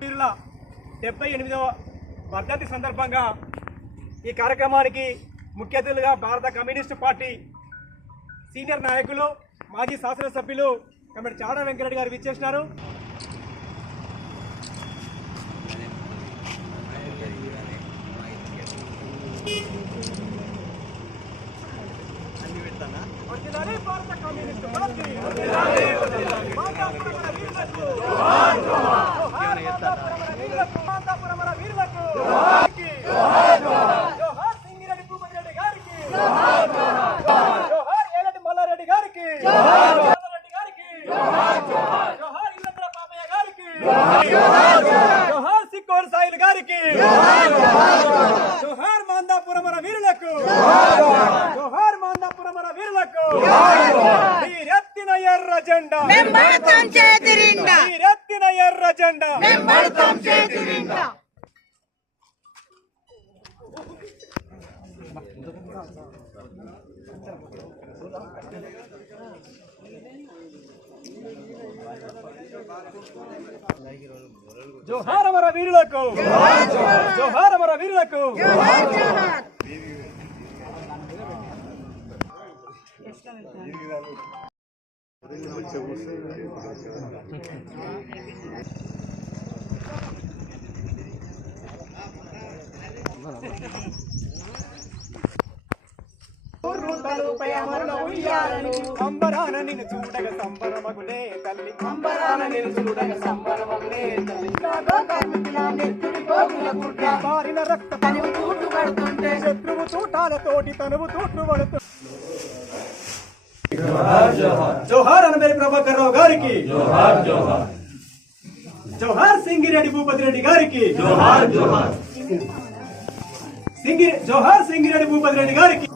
వీరుల 78వ వర్ధంతి సందర్భంగా ఈ కార్యక్రమానికి ముఖ్య అతిథులుగా భారత కమ్యూనిస్టు పార్టీ సీనియర్ నాయకులు మాజీ శాసనసభ్యులు కమిటీ చాడ వెంకరెడ్డి గారు విచ్చేసినారు. భారత కమ్యూనిస్టు పార్టీ జోహార్ అమర వీరులకు, జోహార్ అమర వీరులకు. అంబరాన నిన్ను చూడగ సంబరమగునే తల్లి, అంబరాన నిన్ను చూడగ సంబరమగునే తల్లి. మారిన రక్త తనువు తూటు పడుతుంటే శత్రువు తూటాలతోటి తనువు తూట్లు పడుతు. జోహార్ అనబేరి ప్రభాకర్ రావు గారికి, జోహార్ జోహార్. జోహార్ సింగిరెడ్డి భూపతి రెడ్డి గారికి, జోహార్ జోహార్. జోహార్ సింగిరెడ్డి భూపతి రెడ్డి గారికి.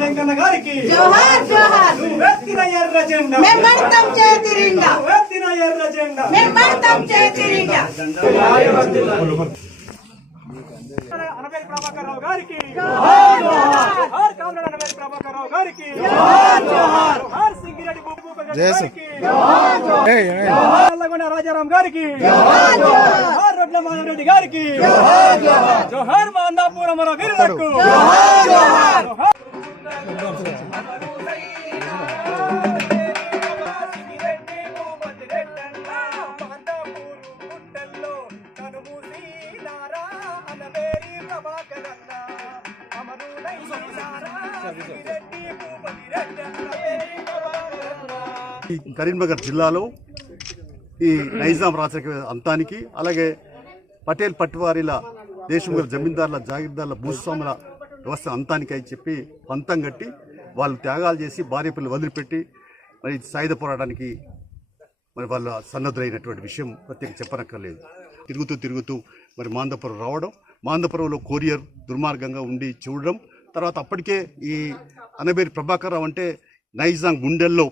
వెంకన్న గారికి ఎర్ర జెండా, ఎర్ర జెండా. అనబేరి ప్రభాకర్ రావు గారికి, జోహార్ కామ్రేడ్ అనబేరి ప్రభాకర్ రావు గారికి, జోహార్ సింగిరెడ్డి భూపతి గారికి, నల్లగొండ రాజారాం గారికి, జోహార్ రొడ్ల మాధవరెడ్డి గారికి, జోహార్ మాందాపూర్ అమర వీరులకు. కరీంనగర్ జిల్లాలో ఈ నైజాం రాచరిక అంతానికి, అలాగే పటేల్ పట్టువారీల దేశముల జమీందారుల జాగీర్దారుల భూస్వాముల వ్యవస్థ అంతానికి అని చెప్పి పంతం కట్టి వాళ్ళు త్యాగాలు చేసి భార్య పిల్లలు వదిలిపెట్టి మరి సాయుధ పోరాటానికి మరి వాళ్ళ సన్నద్ధులైనటువంటి విషయం ప్రత్యేక చెప్పనక్కర్లేదు. తిరుగుతూ మరి మాందాపురం రావడం, మాందాపురంలో కొరియర్ దుర్మార్గంగా ఉండి చూడడం, తర్వాత అప్పటికే ఈ అనబేరి ప్రభాకర్ రావు అంటే నైజాం గుండెల్లో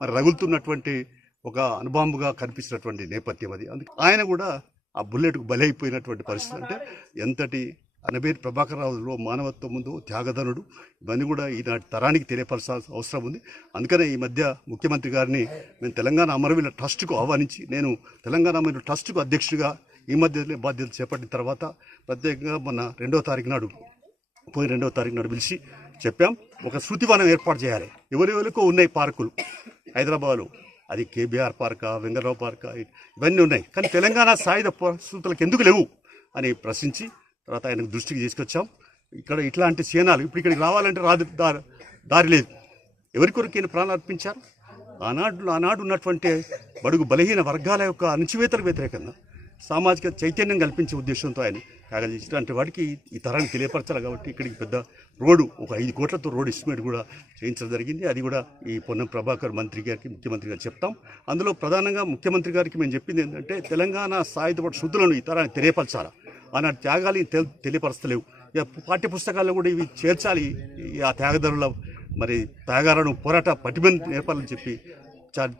మరి రగులుతున్నటువంటి ఒక అనుభవంగా కనిపిస్తున్నటువంటి నేపథ్యం అది. అందుకే ఆయన కూడా ఆ బుల్లెట్కు బలైపోయినటువంటి పరిస్థితి. అంటే ఎంతటి అనబేరి ప్రభాకర్ రావులో మానవత్వం ముందు త్యాగధనుడు, ఇవన్నీ కూడా ఈనాటి తరానికి తెలియపరచాల్సిన అవసరం ఉంది. అందుకనే ఈ మధ్య ముఖ్యమంత్రి గారిని నేను తెలంగాణ అమరవీరుల ట్రస్టుకు ఆహ్వానించి, నేను తెలంగాణ అమరవీరుల ట్రస్టుకు అధ్యక్షుడిగా ఈ మధ్య బాధ్యతలు చేపట్టిన తర్వాత ప్రత్యేకంగా మొన్న 2వ తారీఖు నాడు పిలిచి చెప్పాం, ఒక శృతివనం ఏర్పాటు చేయాలి. ఎవరెవరికో ఉన్నాయి పార్కులు హైదరాబాద్లో, అది కేబీఆర్ పార్కా, వెంగళరావు పార్కా, ఇవన్నీ ఉన్నాయి. కానీ తెలంగాణ సాయుధ పరిస్థితులకు ఎందుకు లేవు అని ప్రశ్నించి తర్వాత ఆయనకు దృష్టికి తీసుకొచ్చాం. ఇక్కడ ఇట్లాంటి సేనాలు ఇప్పుడు ఇక్కడికి రావాలంటే దారి లేదు. ఎవరి కొరకు ఈయన ప్రాణాలు అర్పించారు? ఆనాడు ఉన్నటువంటి బడుగు బలహీన వర్గాల యొక్క అణచివేతలకు వ్యతిరేకంగా సామాజిక చైతన్యం కల్పించే ఉద్దేశంతో ఆయన త్యాగం చేసినటువంటి వాడికి ఈ తరానికి తెలియపరచాలి. కాబట్టి ఇక్కడికి పెద్ద రోడ్డు, ఒక 5 కోట్లతో రోడ్ ఎస్టిమేట్ కూడా చేయించడం జరిగింది. అది కూడా ఈ పొన్నం ప్రభాకర్ మంత్రి గారికి, ముఖ్యమంత్రి గారికి చెప్తాం. అందులో ప్రధానంగా ముఖ్యమంత్రి గారికి మేము చెప్పింది ఏంటంటే తెలంగాణ సాయుధ శుద్ధులను ఈ తరానికి తెలియపరచాలి. ఆనాటి త్యాగాలు తెలియపరచలేవు. ఇక పాఠ్య పుస్తకాల్లో కూడా ఇవి చేర్చాలి. ఆ త్యాగదారుల మరి త్యాగాలను పోరాట పటిమని నేర్పాలని చెప్పి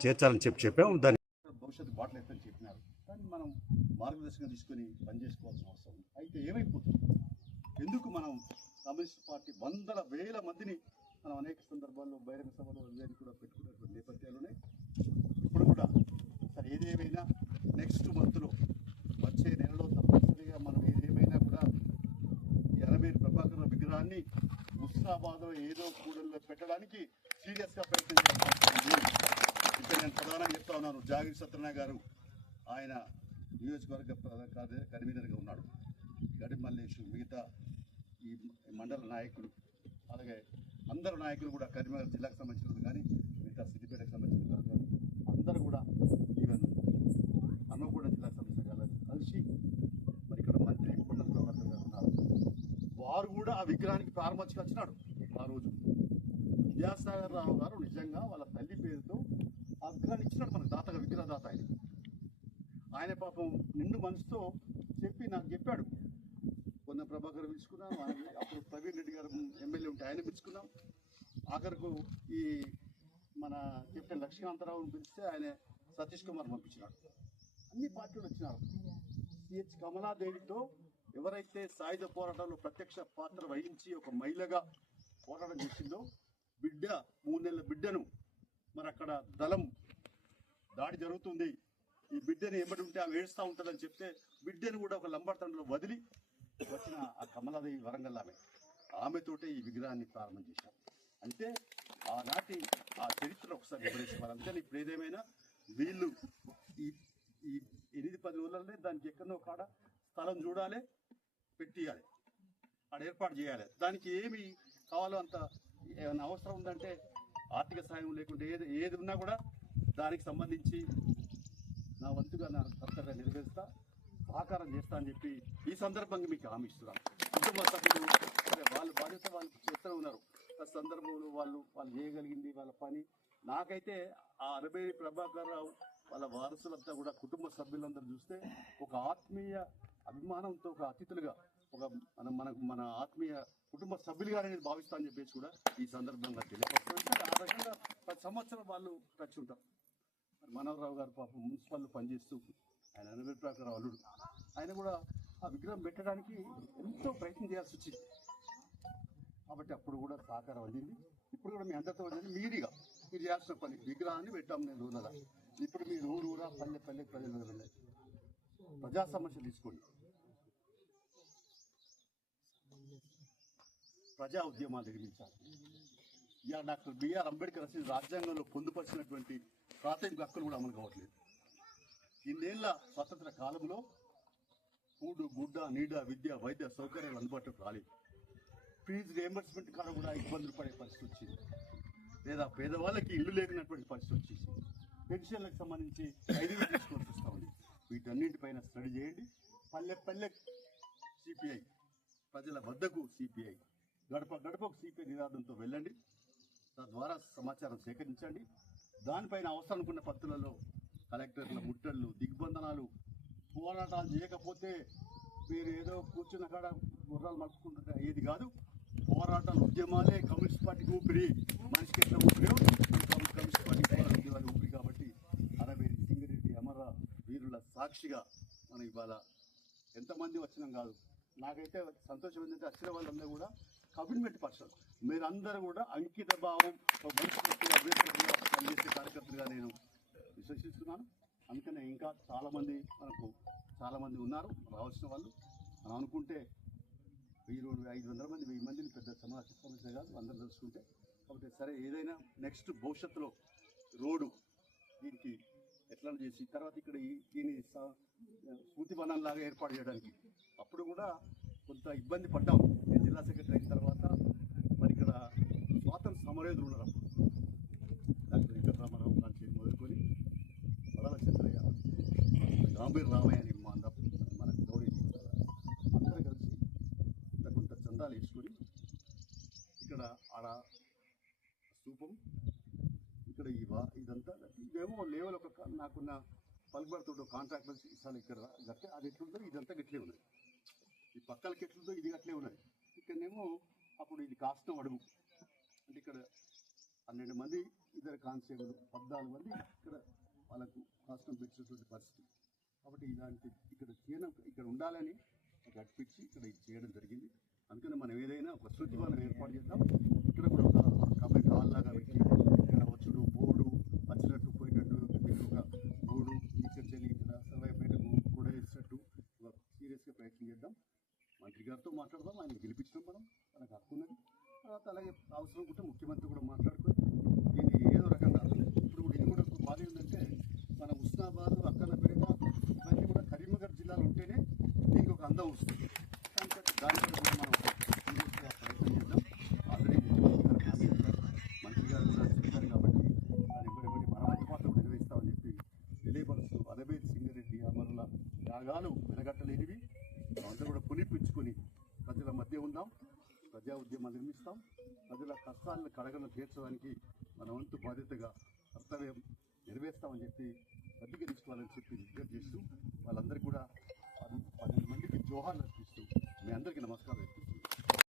చేర్చాలని చెప్పాము. దాని భవిష్యత్తు బాటలు ఎత్తని చెప్పినారు. కానీ మనం మార్గదర్శకం తీసుకొని పనిచేసుకోవాల్సిన అవసరం ఉంది. అయితే ఏమైపోతుంది, ఎందుకు మనం కమ్యూనిస్ట్ పార్టీ వందల వేల మందిని మనం అనేక సందర్భాల్లో బహిరంగ సభలో ఇవన్నీ కూడా పెట్టుకున్నటువంటి నేపథ్యాలు ఉన్నాయి. ఇప్పుడు కూడా సరే ఏదేమైనా నెక్స్ట్ మంత్లో వచ్చే నెలలో తప్పనిసరిగా మనం ఏదేమైనా కూడా ఎర్రమేరు ప్రభాకర్ విగ్రహాన్ని ముస్తాబాద్లో ఏదో కూడల్లో పెట్టడానికి సీరియస్గా ప్రయత్నం చేస్తాను. ఇక్కడ నేను ప్రధానంగా చెప్తా ఉన్నాను, జాగీర్ సత్యనారాయణ గారు ఆయన నియోజకవర్గ కన్వీనర్గా ఉన్నాడు. గడి మల్లేషు, మిగతా ఈ మండల నాయకులు, అలాగే అందరు నాయకులు కూడా కరీంనగర్ జిల్లాకు సంబంధించిన కానీ మిగతా సిద్దిపేటకు సంబంధించిన వాళ్ళు కానీ అందరూ కూడా ఈవెన్ హన్మకొండ జిల్లాకు సంబంధించిన వాళ్ళు కలిసి మరి ఇక్కడ మంత్రి కొండల ప్రభాకర్ గారు ఉన్నారు. వారు కూడా ఆ విగ్రహానికి ప్రారంభించుకు వచ్చినాడు. ఆ రోజు విద్యాసాగర్ రావు గారు నిజంగా వాళ్ళ తల్లి పేరుతో ఆ విగ్రహాన్ని ఇచ్చినాడు మనకు, దాతగా విగ్రహదాత ఆయన పాపం నిండు మనసుతో చెప్పి నాకు చెప్పాడు. కొన్న ప్రభాకర్ పిలుచుకున్నాం, అప్పుడు ప్రవీణ్ రెడ్డి గారు ఎమ్మెల్యే ఉంటే ఆయన పిలుచుకున్నాం. ఆఖరకు ఈ మన కెప్టెన్ లక్ష్మీకాంతరావుని పిలిస్తే ఆయన సతీష్ కుమార్ పంపించినాడు. అన్ని పార్టీలు వచ్చినారు. సిహెచ్ కమలాదేవితో ఎవరైతే సాయుధ పోరాటంలో ప్రత్యక్ష పాత్ర వహించి ఒక మహిళగా పోరాటం చేసిందో, బిడ్డ 3 నెలల బిడ్డను మరి అక్కడ దళం దాడి జరుగుతుంది, ఈ బిడ్డని ఎంబడి ఉంటే ఆమె ఏడుస్తూ ఉంటుందని చెప్తే బిడ్డను కూడా ఒక లంబాడుతండలో వదిలి వచ్చిన ఆ కమలాదేవి వరంగల్ ఆమెతోటే ఈ విగ్రహాన్ని ప్రారంభం చేశారు. అంటే ఆనాటి ఆ చరిత్ర ఒకసారి వివరించారు. అందుకని ఇప్పుడు ఏదేమైనా వీళ్ళు ఈ 8-10 రోజులనే దానికి ఎక్కడో కాడ స్థలం చూడాలి, పెట్టియాలి, ఆడ ఏర్పాటు చేయాలి. దానికి ఏమి కావాలో అంత ఏమైనా అవసరం ఉందంటే ఆర్థిక సాయం లేకుంటే ఏది ఉన్నా కూడా దానికి సంబంధించి నా వంతుగా నా కర్తవ్యం నెరవేరుస్తా, సహకారం చేస్తా అని చెప్పి ఈ సందర్భంగా మీకు హామీ ఇస్తున్నాను. కుటుంబ సభ్యులు సరే వాళ్ళ బాధ్యత వాళ్ళు చేస్తూనే ఉన్నారు. ఆ సందర్భంలో వాళ్ళు చేయగలిగింది వాళ్ళ పని. నాకైతే ఆ అరబేరి ప్రభాకర్ రావు వాళ్ళ వారసులంతా కూడా కుటుంబ సభ్యులందరూ చూస్తే ఒక ఆత్మీయ అభిమానంతో ఒక అతిథులుగా ఒక మన ఆత్మీయ కుటుంబ సభ్యులుగా అనేది భావిస్తా అని చెప్పేసి కూడా ఈ సందర్భంగా తెలియపరుస్తుంది. ఆ రకంగా 10 సంవత్సరాలు వాళ్ళు టచ్ ఉంటారు. మనోహరరావు గారు పాపం మున్సిపల్లో పనిచేస్తూ ఆయన అరబేరి ప్రభాకర్ రావు అల్లుడు, ఆయన కూడా ఆ విగ్రహం పెట్టడానికి ఎంతో ప్రయత్నం చేయాల్సి వచ్చింది. కాబట్టి అప్పుడు కూడా సహకారం అందింది. ఇప్పుడు కూడా మీ అందరితో మీరు చేయాల్సిన పని విగ్రహాన్ని పెట్టాం. నేను ఊరలా ఇప్పుడు మీరు ఊరా పల్లె ప్రజలు వెళ్ళండి, ప్రజా సమస్యలు తీసుకోండి, ప్రజా ఉద్యమాలు నిర్మించాలి. ఇక డాక్టర్ బిఆర్ అంబేద్కర్ రచించిన రాజ్యాంగంలో పొందుపరిచినటువంటి ప్రాథమిక హక్కులు కూడా అమలు కావట్లేదు. ఇన్నేళ్ల స్వతంత్ర కాలంలో కూడు, గుడ్డ, నీడ, విద్య, వైద్య సౌకర్యాలు అందుబాటులోకి రాలేదు. ఫీజు రియంబర్స్మెంట్ కాడ కూడా ఇబ్బందులు పడే పరిస్థితి వచ్చింది, లేదా పేదవాళ్ళకి ఇల్లు లేకున్నటువంటి పరిస్థితి వచ్చింది. పెన్షన్లకు సంబంధించి 5,000 తీసుకోవాల్సి వస్తూ ఉంది. వీటన్నింటిపైన స్టడీ చేయండి. పల్లె సిపిఐ, ప్రజల వద్దకు సిపిఐ, గడపకు సిపిఐ నినాదంతో వెళ్ళండి. తద్వారా సమాచారం సేకరించండి. దానిపైన అవసరం అనుకున్న పద్ధతులలో కలెక్టర్ల ముట్టళ్ళు, దిగ్బంధనాలు, పోరాటాలు చేయకపోతే మీరు ఏదో కూర్చున్న కాడ గుర్రాలు మలుపుకుంటుంటే అయ్యేది కాదు. పోరాటాలు, ఉద్యమాలే కమ్యూనిస్ట్ పార్టీకి ఊపిరి. మనిషికి ఎట్లా ఊపిరో కమ్యూనిస్ట్ పార్టీకి ఉద్యమాలు ఊపిరి. కాబట్టి అరబేరి, సింగిరెడ్డి, అమర వీరుల సాక్షిగా మనం ఇవాళ ఎంతమంది వచ్చినాం కాదు. నాకైతే సంతోషం ఏంటంటే వచ్చిన వాళ్ళందరూ కూడా కమిట్మెంట్ పర్సన్. మీరందరూ కూడా అంకిత భావం పనిచేసే కార్యకర్తలుగా నేను విశ్వసిస్తున్నాను. అందుకనే ఇంకా చాలామంది ఉన్నారు రావాల్సిన వాళ్ళు. మనం అనుకుంటే 500 మంది 1000 మందిని పెద్ద సమస్య కాదు, అందరూ తెలుసుకుంటే. కాబట్టి సరే ఏదైనా నెక్స్ట్ భవిష్యత్తులో రోడ్డు దీనికి ఎట్లా చేసి తర్వాత ఇక్కడ దీని స్మృతి వనంలాగా ఏర్పాటు చేయడానికి అప్పుడు కూడా కొంత ఇబ్బంది పడ్డాం. నేను జిల్లా సెక్రటరీ అయిన తర్వాత మరి ఇక్కడ స్వాతంత్ర సమరయోధులు ఉన్నారు. అప్పుడు డాక్టర్ వెంకటరామారావు కాంచి మొదలుకొని వడల చంద్రయ్య, గాంభీర్ రామయ్య అని మన గౌరీ అందరూ కలిసి ఇక్కడ కొంత చందాలు వేసుకొని ఇక్కడ ఆడ స్థూపం, ఇక్కడ ఇదంతా ఇదేమో లేవల్ ఒక నాకున్న పలుకుబడితో కాంట్రాక్ట్ ఇస్తాను ఇక్కడ గట్టే అది ఎట్లుందో ఇదంతా గట్లే ఉన్నది. ఈ పక్కలకి ఎట్లుందో ఇది గట్లే ఉన్నది. ఇక్కడనేమో అప్పుడు ఇది కాస్తం అడుగు అంటే ఇక్కడ 12 మంది ఇద్దరు కానిస్టేబుల్ 14 మంది ఇక్కడ వాళ్ళకు కాస్తం పెట్టినటువంటి పరిస్థితి. కాబట్టి ఇలాంటి ఇక్కడ ఉండాలని గడిపించి ఇక్కడ ఇది చేయడం జరిగింది. అందుకని మనం ఏదైనా ఒక శృతి మనం ఏర్పాటు చేద్దాం. ఇక్కడ కూడా ఒక కబడ్డీ హాల్ లాగా పెట్టి ఇక్కడ వచ్చుడు బోర్డు వచ్చినట్టు పోయినట్టు ఒక బోర్డు ఇక్కడ చెల్లి ఇక్కడ సర్వైపేటకు కూడా వేసినట్టు సీరియస్గా ప్రయత్నం చేద్దాం. మంత్రి గారితో మాట్లాడదాం. ఆయన గెలిపించడం మనం మనకు హక్కున్నది. తర్వాత అలాగే అవసరం ఉంటే ముఖ్యమంత్రి కూడా మాట్లాడుకొని దీన్ని ఏదో రకంగా ఇప్పుడు ఇది కూడా బాధ ఏంటంటే మన హుస్నాబాద్ అక్కనపేట ఇవన్నీ కూడా కరీంనగర్ జిల్లాలో ఉంటేనే దీనికి ఒక అందం వస్తుంది. దానిపై కూడా మనం సీరియస్గా ప్రయత్నం చేద్దాం. ఆల్రెడీ మంత్రి గారు కూడా చెప్పారు కాబట్టి దాని ఇవ్వబడి మన మంచి పాత్ర నిర్వహిస్తామని చెప్పి తెలియపరుస్తూ అలబేద్ సింగరెడ్డి అమరుల త్యాగాలు వెనగట్టలేనివి అందరూ కూడా పునిపించుకొని ప్రజల మధ్య ఉందాం. ప్రజా ఉద్యమాలు నిర్మిస్తాం. ప్రజల కష్టాలను కడగలను తీర్చడానికి మన వంతు బాధ్యతగా కర్తవ్యం నెరవేర్స్తామని చెప్పి ప్రతిజ్ఞ తీసుకోవాలని చెప్పి విజ్ఞప్తి చేస్తూ వాళ్ళందరికీ కూడా 12 మందికి జోహార్లు అర్పిస్తూ మీ అందరికీ నమస్కారం.